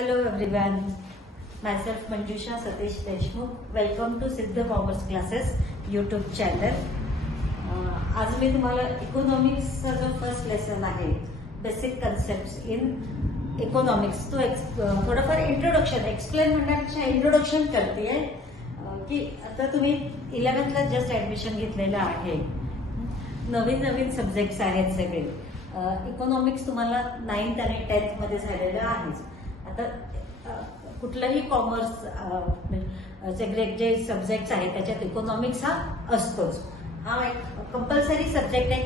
Hello everyone, myself Manjusha Satish Deshmukh. Welcome to सिद्ध commerce classes YouTube channel. आज मी तुम्हाला इकॉनॉमिक्सचा जो फर्स्ट लेसन आहे बेसिक कन्सेप्ट इन इकॉनॉमिक्स तो थोडंफार इंट्रोडक्शन एक्सप्लेन म्हणण्यापेक्षा इंट्रोडक्शन करते की आता तुम्ही 11th जस्ट ऍडमिशन घेतलेलं आहे. नवीन नवीन सब्जेक्ट्स आहेत सगळे. इकॉनॉमिक्स तुम्हाला 9th आणि 10th मध्ये झालेलं आहेच. आता कुठलंही कॉमर्स जे सब्जेक्ट्स आहेत त्याच्यात इकॉनॉमिक्स हा असतोच. हा एक कंपल्सरी सब्जेक्ट आहे.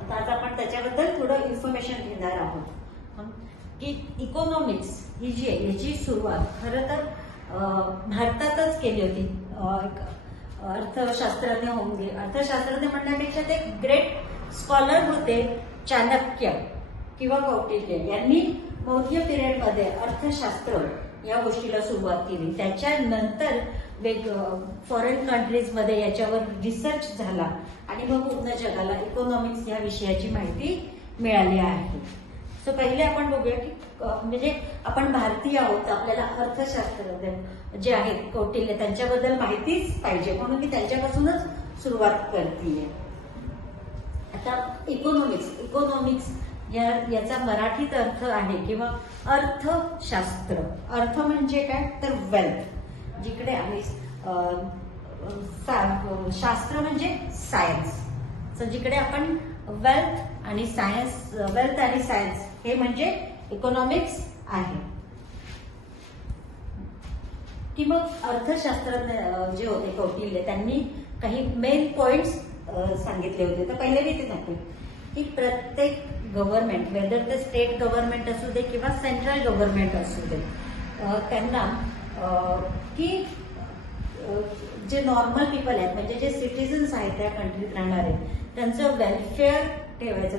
आता आज आपण त्याच्याबद्दल थोडं इन्फॉर्मेशन घेणार आहोत की इकॉनॉमिक्स ही जी आहे याची सुरुवात खरं तर भारतातच केली होती. अर्थशास्त्रज्ञ होऊन गेले. अर्थशास्त्रज्ञ म्हणण्यापेक्षा ते ग्रेट स्कॉलर होते चाणक्य किंवा कौटिल्य यांनी मौर्य पिरियडमध्ये अर्थशास्त्र या गोष्टीला सुरुवात केली. त्याच्यानंतर फॉरेन कंट्रीज मध्ये याच्यावर रिसर्च झाला आणि मग पूर्ण जगाला इकॉनॉमिक्स या विषयाची माहिती मिळाली आहे. सो पहिले आपण बघूया की म्हणजे आपण भारतीय आहोत, आपल्याला अर्थशास्त्र जे आहेत कौटिल्य त्यांच्याबद्दल माहितीच पाहिजे म्हणून मी त्यांच्यापासूनच सुरुवात करते. आता इकॉनॉमिक्स याचा मराठीत अर्थ आहे किंवा अर्थशास्त्र. अर्थ म्हणजे काय तर वेल्थ, जिकडे आम्ही शास्त्र म्हणजे सायन्स. सो जिकडे आपण वेल्थ आणि सायन्स हे म्हणजे इकॉनॉमिक्स आहे. की मग अर्थशास्त्रज्ञ जे होते कौटिल्य त्यांनी काही मेन पॉइंट्स सांगितले होते. तर पहिले मी ते सांगते की प्रत्येक गव्हर्नमेंट, वेदर ते स्टेट गव्हर्नमेंट असू दे किंवा सेंट्रल गव्हर्नमेंट असू दे, त्यांना की जे नॉर्मल पीपल आहेत म्हणजे जे सिटीजन्स आहेत त्या कंट्रीत राहणारे त्यांचं वेलफेअर ठेवायचं,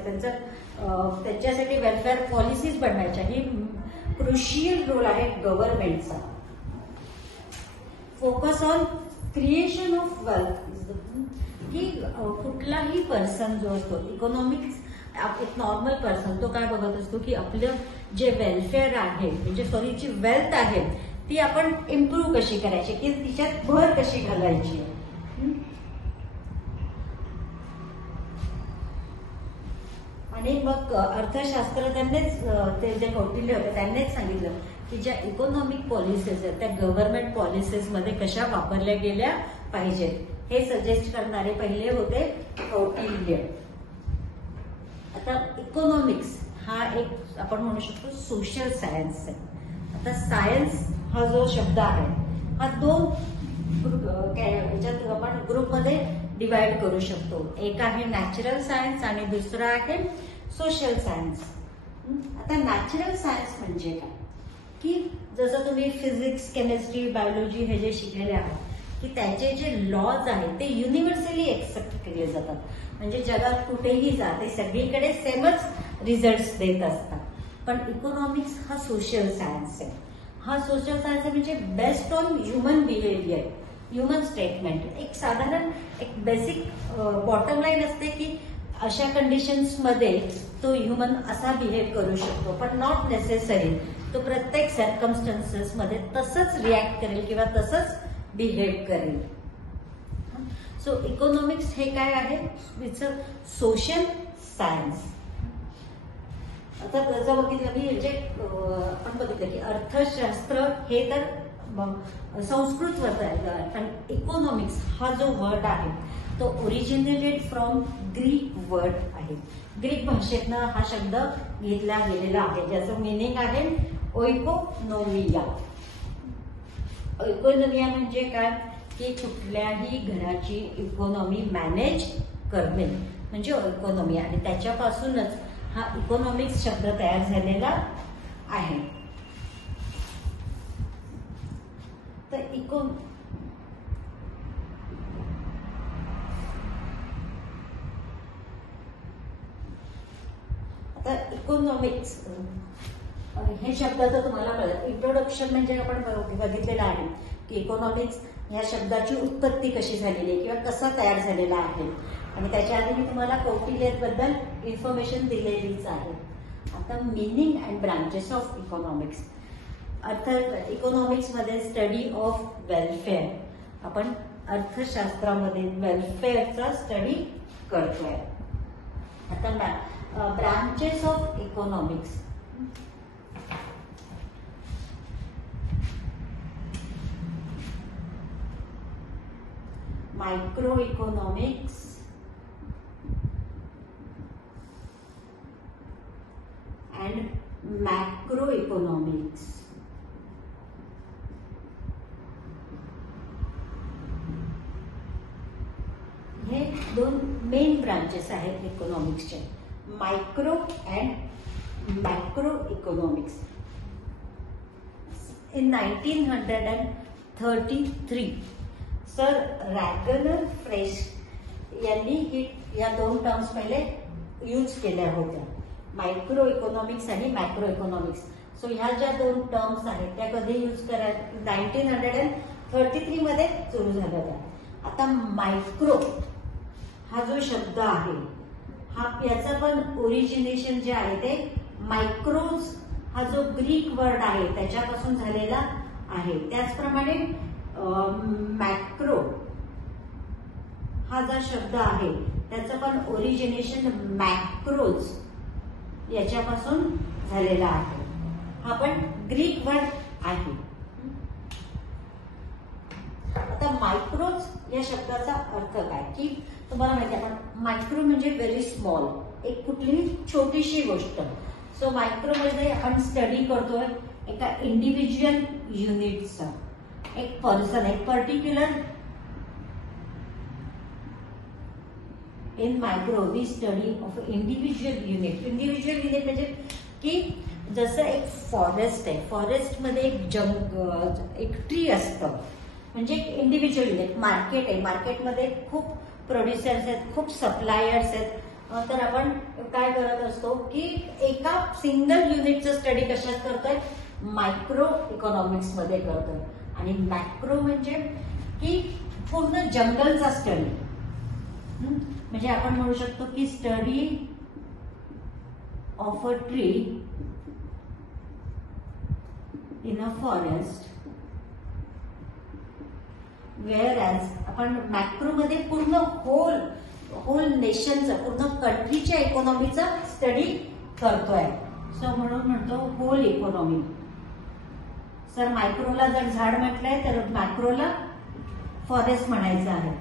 त्यांच्यासाठी वेलफेअर पॉलिसीज बनवायच्या. ही क्रुशियल रोल आहे गव्हर्नमेंटचा. Focus on creation of wealth की कुठलाही पर्सन जो असतो इकॉनॉमिक्स एक नॉर्मल पर्सन तो काय बघत असतो की आपलं जे वेलफेअर आहे म्हणजे जी वेल्थ आहे ती आपण इम्प्रूव्ह कशी करायची, की तिच्यात भर कशी घालायची. आणि मग अर्थशास्त्र ते जे कौटिल्य होते त्यांनीच सांगितलं की ज्या इकॉनॉमिक पॉलिसीज आहेत त्या गव्हर्नमेंट पॉलिसीज मध्ये कशा वापरल्या गेल्या पाहिजेत हे सजेस्ट करणारे पहिले होते कौटिल्य. आता इकॉनॉमिक्स हा एक आपण म्हणू शकतो सोशल सायन्स आहे. आता सायन्स हा जो शब्द आहे हा दोन आपण ग्रुपमध्ये डिवाइड करू शकतो. एक आहे नॅचरल सायन्स आणि दुसरा आहे सोशल सायन्स. आता नॅचरल सायन्स म्हणजे काय की जसं तुम्ही फिजिक्स, केमिस्ट्री, बायोलॉजी हे जे शिकलेले आहात की त्याचे जे लॉज आहेत ते युनिव्हर्सली एक्सेप्ट केले जातात. म्हणजे जगात कुठेही जा ते सगळीकडे सेमच रिझल्ट देत असतात. पण इकॉनॉमिक्स हा सोशल सायन्स आहे. हा सोशल सायन्स म्हणजे based on human behaviour, human statement. एक साधारण एक बेसिक बॉटम लाईन असते की अशा कंडिशन्स मध्ये तो ह्युमन असा बिहेव करू शकतो, पण नॉट नेसेसरी तो प्रत्येक सर्कमस्टन्सेस मध्ये तसंच रिॲक्ट करेल किंवा तसंच बिहेव करेल. सो इकॉनॉमिक्स हे काय आहे, इट्स अ सोशल सायन्स. आता जर बघितलं मी जे आपण बघितलं की अर्थशास्त्र हे तर संस्कृत वर्ड आहे, पण इकॉनॉमिक्स हा जो वर्ड आहे तो ओरिजिनेटेड फ्रॉम ग्रीक वर्ड आहे. ग्रीक भाषेतनं हा शब्द घेतला गेलेला आहे ज्याचं मिनिंग आहे ओइकोनोमिया. इकॉनॉमिया म्हणजे काय की कुठल्याही घराची इकॉनॉमी मॅनेज करणे म्हणजे इकॉनॉमी. आणि त्याच्यापासूनच हा इकॉनॉमिक्स शब्द तयार झालेला आहे. तर आता इकॉनॉमिक्स हे शब्दाचं तुम्हाला कळलं. इंट्रोडक्शन म्हणजे आपण बघितलेलं आहे की इकॉनॉमिक्स या शब्दाची उत्पत्ती कशी झालेली आहे किंवा कसा तयार झालेला आहे. आणि त्याच्या आधी मी तुम्हाला कौटिल्यबद्दल इन्फॉर्मेशन दिलेलीच आहे. आता meaning and branches of economics. Economics मध्ये स्टडी ऑफ वेलफेअर, आपण अर्थशास्त्रामध्ये वेलफेअरचा स्टडी करतोय. आता branches of economics. Micro economics and macro economics. हे दोन मेन ब्रांचेस आहेत इकॉनॉमिक्सचे, micro and macro economics. In 1933 sir Ragnar Frisch यांनी या दोन टर्म्स पहिले यूज केल्या होत्या, मायक्रो इकॉनॉमिक्स आणि मॅक्रो इकॉनॉमिक्स. सो ह्या ज्या दोन टर्म्स आहेत त्या कधी यूज करायला 1933 मध्ये सुरू झाल्या होत्या. आता मायक्रो हा जो शब्द आहे हा याचं पण ओरिजिनेशन जे आहे ते मायक्रोज हा जो ग्रीक वर्ड आहे त्याच्यापासून झालेला आहे. त्याचप्रमाणे मॅक्रो हा जो शब्द आहे त्याचं पण ओरिजिनेशन मॅक्रोज याच्यापासून झालेला आहे. हा पण ग्रीक वर्ड आहे. आता मायक्रोज या शब्दाचा अर्थ काय की तुम्हाला माहिती आहे, आपण मायक्रो म्हणजे व्हेरी स्मॉल, एक कुठलीही छोटीशी गोष्ट. सो मायक्रो मध्ये आपण स्टडी करतोय एका इंडिव्हिज्युअल युनिटचा, एक पर्सन, एक particular. In micro we study of individual unit. Individual unit म्हणजे की जसं एक फॉरेस्ट आहे, फॉरेस्ट मध्ये एक ट्री असतं म्हणजे एक इंडिव्हिज्युअल युनिट. मार्केट आहे, मार्केटमध्ये खूप प्रोड्युसर्स आहेत, खूप सप्लायर्स आहेत. तर आपण काय करत असतो की एका सिंगल युनिटचं स्टडी कशात करतोय, मायक्रो इकॉनॉमिक्स मध्ये करतोय. आणि मॅक्रो म्हणजे की पूर्ण जंगलचा स्टडी. म्हणजे आपण म्हणू शकतो की study of a tree in a forest. Whereas आपण मॅक्रो मध्ये पूर्ण होल नेशनचा, पूर्ण कंट्रीच्या इकॉनॉमीचा स्टडी करतोय. सो म्हणून म्हणतो होल इकॉनॉमी. सर मायक्रोला जर झाड म्हटलंय तर मॅक्रोला फॉरेस्ट म्हणायचं आहे.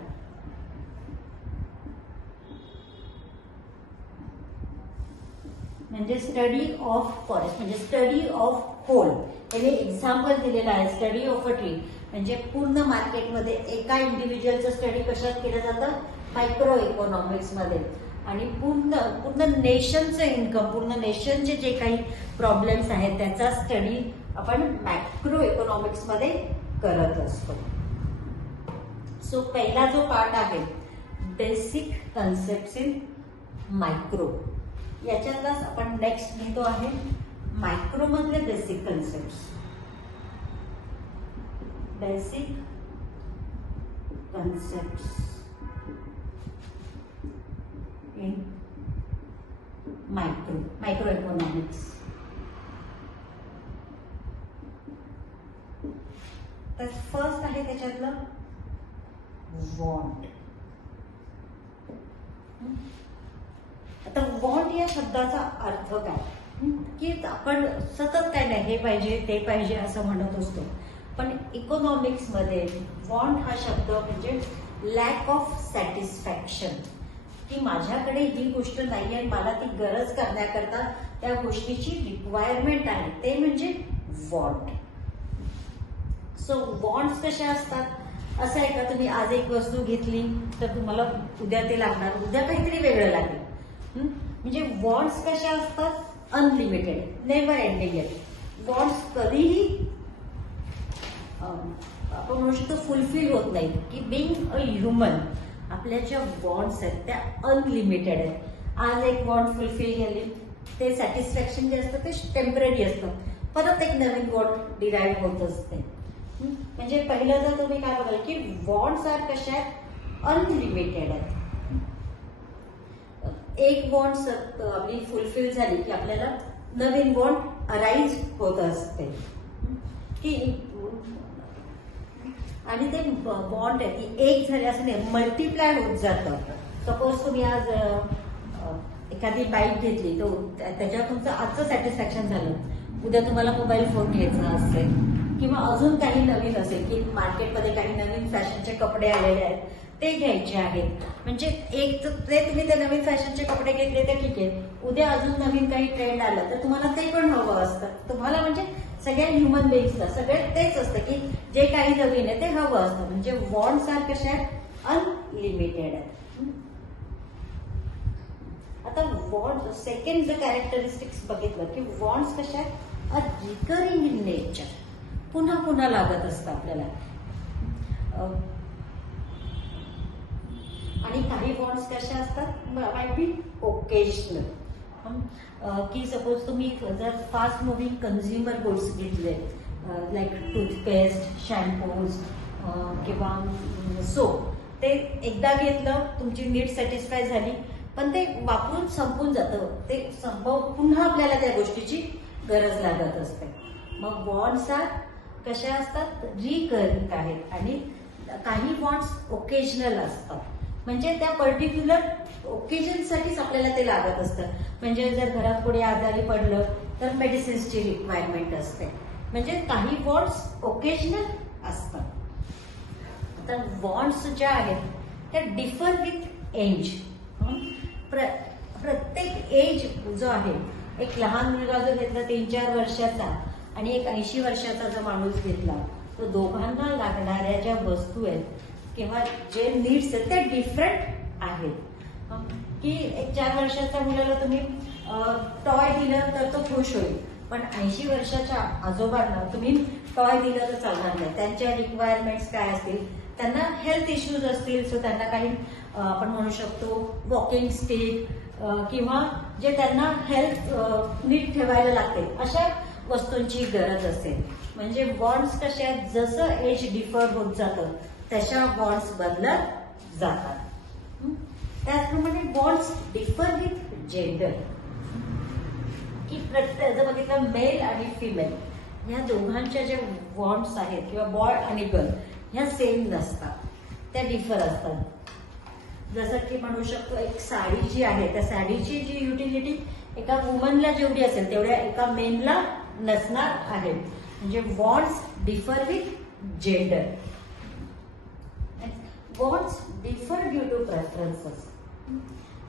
म्हणजे स्टडी ऑफ फॉरेस्ट म्हणजे स्टडी ऑफ होल. त्याने एक्झाम्पल दिलेलं आहे, स्टडी ऑफ अ ट्री म्हणजे पूर्ण मार्केटमध्ये एका इंडिव्हिज्युअलचं स्टडी कशात केलं जातं, मायक्रो इकॉनॉमिक्स मध्ये. आणि पूर्ण नेशनचं इन्कम, पूर्ण नेशनचे जे काही प्रॉब्लेम्स आहेत त्याचा स्टडी आपण मॅक्रो इकॉनॉमिक्स मध्ये करत असतो. सो पहिला जो पार्ट आहे बेसिक कन्सेप्ट्स इन मायक्रो, याच्यातलाच आपण नेक्स्ट घेतो आहे मायक्रो मधले basic concepts. Basic concepts in micro economics. तर फर्स्ट आहे त्याच्यातलं वॉन्ट. आता वॉन्ट या शब्दाचा अर्थ काय की आपण सतत काय नाही हे पाहिजे ते पाहिजे असं म्हणत असतो, पण इकॉनॉमिक्स मध्ये वॉन्ट हा शब्द म्हणजे लॅक ऑफ सॅटिस्फॅक्शन, की माझ्याकडे ही गोष्ट नाहीये, मला ती गरज करण्याकरता त्या गोष्टीची रिक्वायरमेंट आहे, ते म्हणजे वॉन्ट. सो वॉन्ट्स कशा असतात, असं आहे का तुम्ही आज एक वस्तू घेतली तर तुम्हाला उद्या ते लागणार, उद्या काहीतरी वेगळं लागेल. म्हणजे वॉन्ट्स कशा असतात, अनलिमिटेड, नेव्हर एंडिंग आहेत. वॉन्ट्स कधीही आपण म्हणू शकतो फुलफिल होत नाही. की बिंग अ ह्युमन आपल्या ज्या वॉन्ट्स आहेत त्या अनलिमिटेड आहेत. आज एक वॉन्ट फुलफिल केली, ते सॅटिस्फॅक्शन जे असतं ते टेम्पररी असतं, परत एक नवीन वॉन्ट डिराईव्ह होत असते. म्हणजे पहिलं तर तुम्ही काय बघाल की वॉन्ट्स आर कशा आहेत, अनलिमिटेड आहेत. एक वॉन्ट आपली फुलफिल झाली की आपल्याला नवीन बॉन्ड अराईज होत असते की आणि ते बॉन्ड आहे ती एक झाली असं नाही, मल्टिप्लाय होत जातं. सपोज तुम्ही आज एखादी बाईक घेतली तर त्याच्यावर तुमचं आजचं सॅटिस्फॅक्शन झालं, उद्या तुम्हाला मोबाईल फोन घ्यायचा असेल किंवा अजून काही नवीन असेल की मार्केटमध्ये काही नवीन फॅशनचे कपडे आलेले आहेत ते घ्यायचे आहेत. म्हणजे एक ते तुम्ही ते नवीन फॅशनचे कपडे घेतले तर ठीक आहे, उद्या अजून नवीन काही ट्रेंड आलं तर तुम्हाला ते पण हवं असतं. तुम्हाला म्हणजे सगळ्या ह्युमन बिईंग्सला सगळे तेच असतं की जे काही नवीन आहे ते हवं असतं. म्हणजे वॉन्ट्स आर कशा आहेत, अनलिमिटेड आहेत. आता वॉन्ट सेकंड जर कॅरेक्टरिस्टिक्स बघितलं की वॉन्ट्स कशा आहेत, अ रिकरिंग इन नेचर, पुन्हा पुन्हा लागत असतं आपल्याला. आणि काही बॉन्ड्स कशा असतात, माइट बी ओकेजनल, की सपोज तुम्ही जर फास्ट मुव्हिंग कन्झ्युमर गुड्स घेतले लाईक टूथपेस्ट, शॅम्पूज किंवा सोप, ते एकदा घेतलं, तुमची नीड सॅटिस्फाय झाली, पण ते वापरून संपून जातं, ते पुन्हा आपल्याला त्या गोष्टीची गरज लागत असते. मग बॉन्ड्स कशा असतात, रिकरिंग आहेत. आणि काही बॉन्ड्स ओकेजनल असतात, म्हणजे त्या पर्टिक्युलर ओकेजनसाठीच आपल्याला ते लागत असतं. म्हणजे जर घरात कोणी आजारी पडलं तर मेडिसिन्सची रिक्वायरमेंट असते. म्हणजे काही बॉन्ड्स ओकेजनल असतात. तर बॉन्ड्स ज्या आहेत त्या डिफर विथ एज. प्रत्येक एज जो आहे, एक लहान मुलगा जो घेतला 3-4 वर्षाचा आणि एक 80 वर्षाचा जो माणूस घेतला, तर दोघांना लागणाऱ्या ज्या वस्तू आहेत किंवा जे नीड्स आहेत ते डिफरंट आहेत. की एक 4 वर्षाच्या मुलाला तुम्ही टॉय दिलं तर तो खुश होईल, पण 80 वर्षाच्या आजोबांना तुम्ही टॉय दिलं तर चालणार नाही. त्यांच्या रिक्वायरमेंट्स काय असतील, त्यांना हेल्थ इश्यूज असतील, सो त्यांना काही आपण म्हणू शकतो वॉकिंग स्टिक किंवा जे त्यांना हेल्थ नीट ठेवायला लागते अशा वस्तूंची गरज असेल. म्हणजे बॉन्ड्स कशा आहेत, जसं एज डिफर होत जातं तशा बॉन्ड्स बदलत जातात. त्याचप्रमाणे बॉन्ड्स डिफर विथ जेंडर, की प्रत्येक जर बघितलं मेल आणि फिमेल ह्या दोघांच्या ज्या बॉन्ड्स आहेत किंवा बॉय आणि गर्ल ह्या सेम नसतात, त्या डिफर असतात. जसं की म्हणू शकतो एक साडी जी आहे त्या साडीची जी युटिलिटी एका वुमनला जेवढी असेल तेवढ्या एका मेनला नसणार आहे. म्हणजे bonds differ with gender. Bonds differ due to preferences,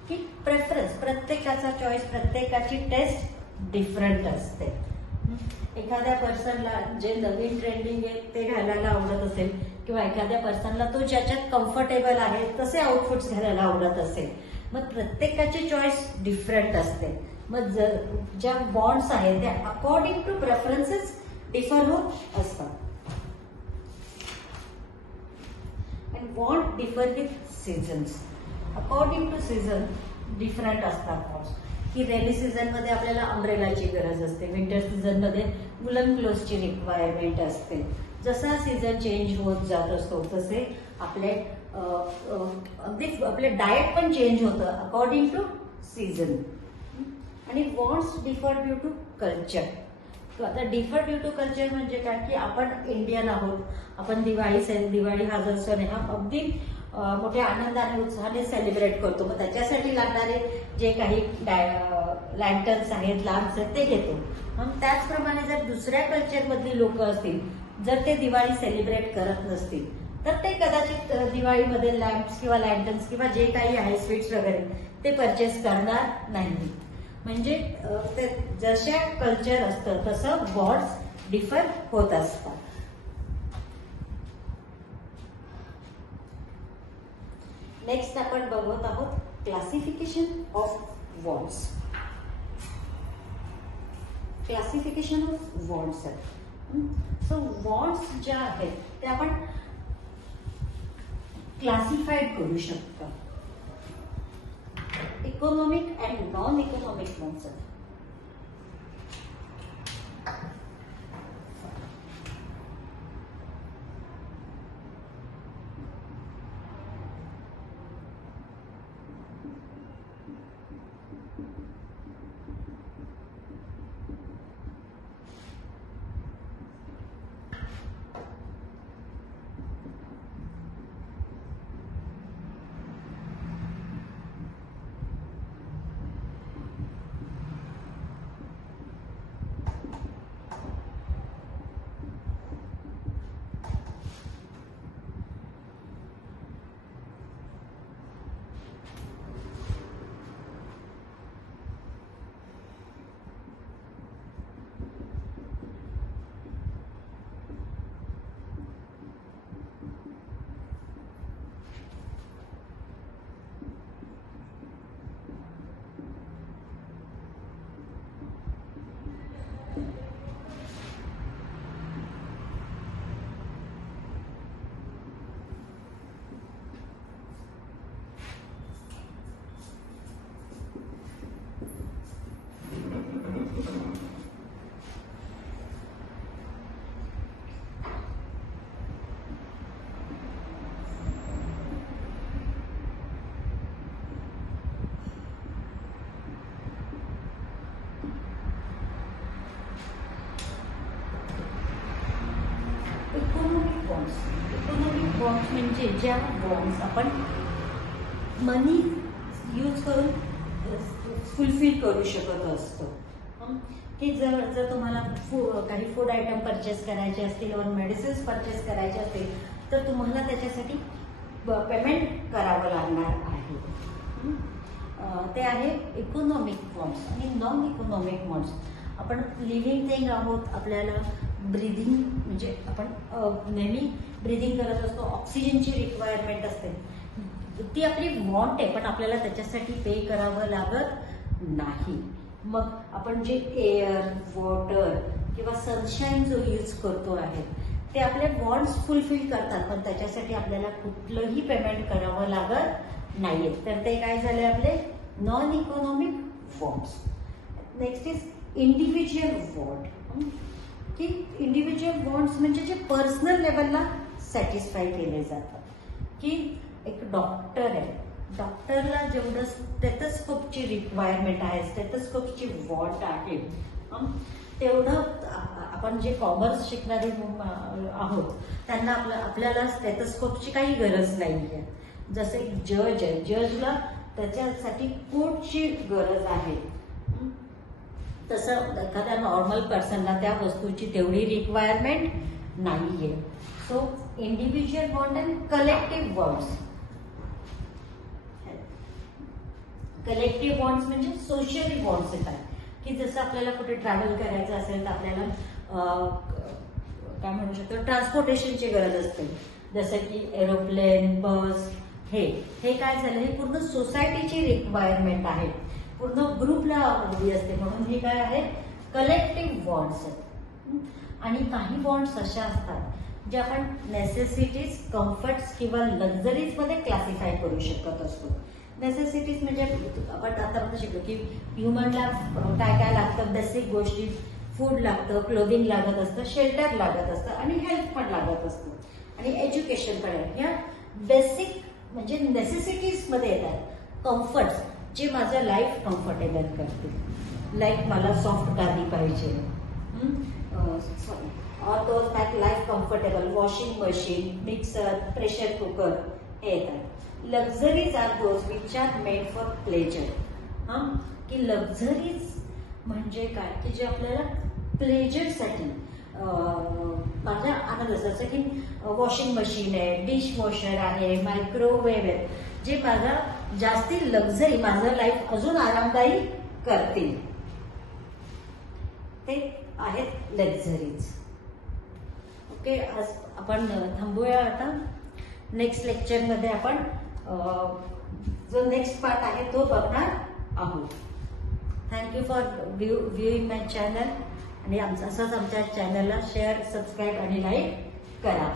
की प्रेफरन्स प्रत्येकाचा चॉईस, प्रत्येकाची टेस्ट डिफरंट असते. एखाद्या पर्सनला जे नवीन ट्रेंडिंग आहे ते घालायला आवडत असेल किंवा एखाद्या पर्सनला तो ज्याच्यात कम्फर्टेबल आहे तसे आउटफिट्स घालायला आवडत असेल, मग प्रत्येकाची चॉईस डिफरंट असते. मग ज्या बॉन्ड्स आहेत त्या अकॉर्डिंग टू प्रेफरन्सेस डिफर होत असतात. And bond differ with seasons. According to season different असतात बॉन्ड्स. की रेनी सीझन मध्ये आपल्याला अम्ब्रेलाची गरज असते, विंटर सीझन मध्ये वुलन क्लोथ्सची रिक्वायरमेंट असते. जसा सीझन चेंज होत जात असतो तसे आपले अगदी आपले डाएट पण चेंज होतं अकॉर्डिंग टू सीझन. आणि bonds differ due to culture. आता डिफर ड्यू टू कल्चर म्हणजे काय, की आपण इंडियन आहोत, आपण दिवाळी हा जो सण आहे हा अगदी मोठ्या आनंदाने उत्साहाने सेलिब्रेट करतो. मग त्याच्यासाठी लागणारे जे काही लँटर्न्स आहेत, लॅम्प्स आहेत ते घेतो. मग त्याचप्रमाणे जर दुसऱ्या कल्चरमधली लोक असतील, जर ते दिवाळी सेलिब्रेट करत नसतील तर ते कदाचित दिवाळीमध्ये लॅम्प्स किंवा लँटर्न्स किंवा जे काही आहे स्वीट्स वगैरे ते परचेस करणार नाही. म्हणजे ते जशा कल्चर असतं तसं बॉन्ड्स डिफर होत असतात. नेक्स्ट आपण बघत आहोत classification of bonds. Classification of bonds आहेत. सो बॉन्ड्स ज्या आहेत त्या आपण क्लासिफाईड करू शकतो. Economic and non economic bonds आहेत. बॉन्ड्स. इकॉनॉमिक बॉन्ड्स म्हणजे ज्या बॉन्ड्स आपण मनी यूज करून फुलफिल करू शकत असतो. की जर तुम्हाला काही फूड आयटम परचेस करायचे असतील किंवा मेडिसिन्स परचेस करायचे असतील तर तुम्हाला त्याच्यासाठी पेमेंट करावं लागणार आहे. ते आहे इकॉनॉमिक बॉन्ड्स. आणि नॉन इकॉनॉमिक बॉन्ड्स आपण लिव्हिंग थिंग आहोत, आपल्याला ब्रिदिंग म्हणजे आपण नेहमी ब्रिदिंग करत असतो, ऑक्सिजनची रिक्वायरमेंट असते, ती आपली वॉन्ट आहे पण आपल्याला त्याच्यासाठी पे करावं लागत नाही. मग आपण जे एअर, वॉटर किंवा सनशाईन जो यूज करतो आहे ते आपले वॉन्ट्स फुलफिल करतात पण त्याच्यासाठी आपल्याला कुठलंही पेमेंट करावं लागत नाहीये. तर ते काय झाले आपले non economic wants. Next is individual want. की इंडिव्हिज्युअल वॉन्ट्स म्हणजे जे पर्सनल लेवलला सॅटिस्फाय केले जातात. की एक डॉक्टर आहे, डॉक्टरला जेवढं स्टेथोस्कोपची रिक्वायरमेंट आहे, स्टेथोस्कोपची वॉन्ट आहे, तेवढं आपण जे कॉमर्स शिकणारे आहोत त्यांना आपल्याला स्टेथोस्कोपची काही गरज नाही आहे. जसे जज आहे, जजला त्याच्यासाठी कोर्टची गरज आहे. तसं एखाद्या नॉर्मल पर्सनला त्या वस्तूची तेवढी रिक्वायरमेंट नाहीये. So individual bond and collective bonds. Collective bonds म्हणजे सोशली बॉन्ड्स येतात. की जसं आपल्याला कुठे ट्रॅव्हल करायचं असेल तर आपल्याला काय म्हणू शकतो ट्रान्सपोर्टेशनची गरज असते. जसं की एरोप्लेन, बस, हे काय झालं, हे पूर्ण सोसायटीची रिक्वायरमेंट आहे, पूर्ण ग्रुपला हवी असते. म्हणून हे काय आहे कलेक्टिव्ह बॉन्ड्स आहेत. आणि काही बॉन्ड्स अशा असतात जे आपण नेसेसिटीज, कम्फर्ट्स किंवा लक्झरीज मध्ये क्लासिफाय करू शकत असतो. नेसेसिटीज म्हणजे आपण आता शिकलो की ह्युमनला काय काय लागतं, बेसिक गोष्टी, फूड लागतं, क्लोथिंग लागत असतं, शेल्टर लागत असतं आणि हेल्थ पण लागत असतं आणि एज्युकेशन पण आहे. या बेसिक म्हणजे नेसेसिटीज मध्ये येतात. कम्फर्ट्स जे माझं लाईफ कम्फर्टेबल करतील, लाईक मला सॉफ्ट गादी पाहिजे, और those make life comfortable, washing machine, mixer, pressure cooker हे येतात. Luxuries are those which are made for pleasure. की लक्झरीज म्हणजे काय की जे आपल्याला प्लेजरसाठी माझ्या आनंद, जसं की वॉशिंग मशीन आहे, डिश वॉशर आहे, मायक्रोवेव्ह आहे, जे माझा जास्ती लक्झरी, माझं लाईफ अजून आरामदायी करतील, ते आहेत लक्झरीज. ओके, आज आपण थांबूया. आता नेक्स्ट लेक्चरमध्ये आपण जो नेक्स्ट पार्ट आहे तो बघणार आहोत. Thank you for viewing my channel. आणि असंच आमच्या चॅनलला शेअर, सबस्क्राईब आणि लाईक करा.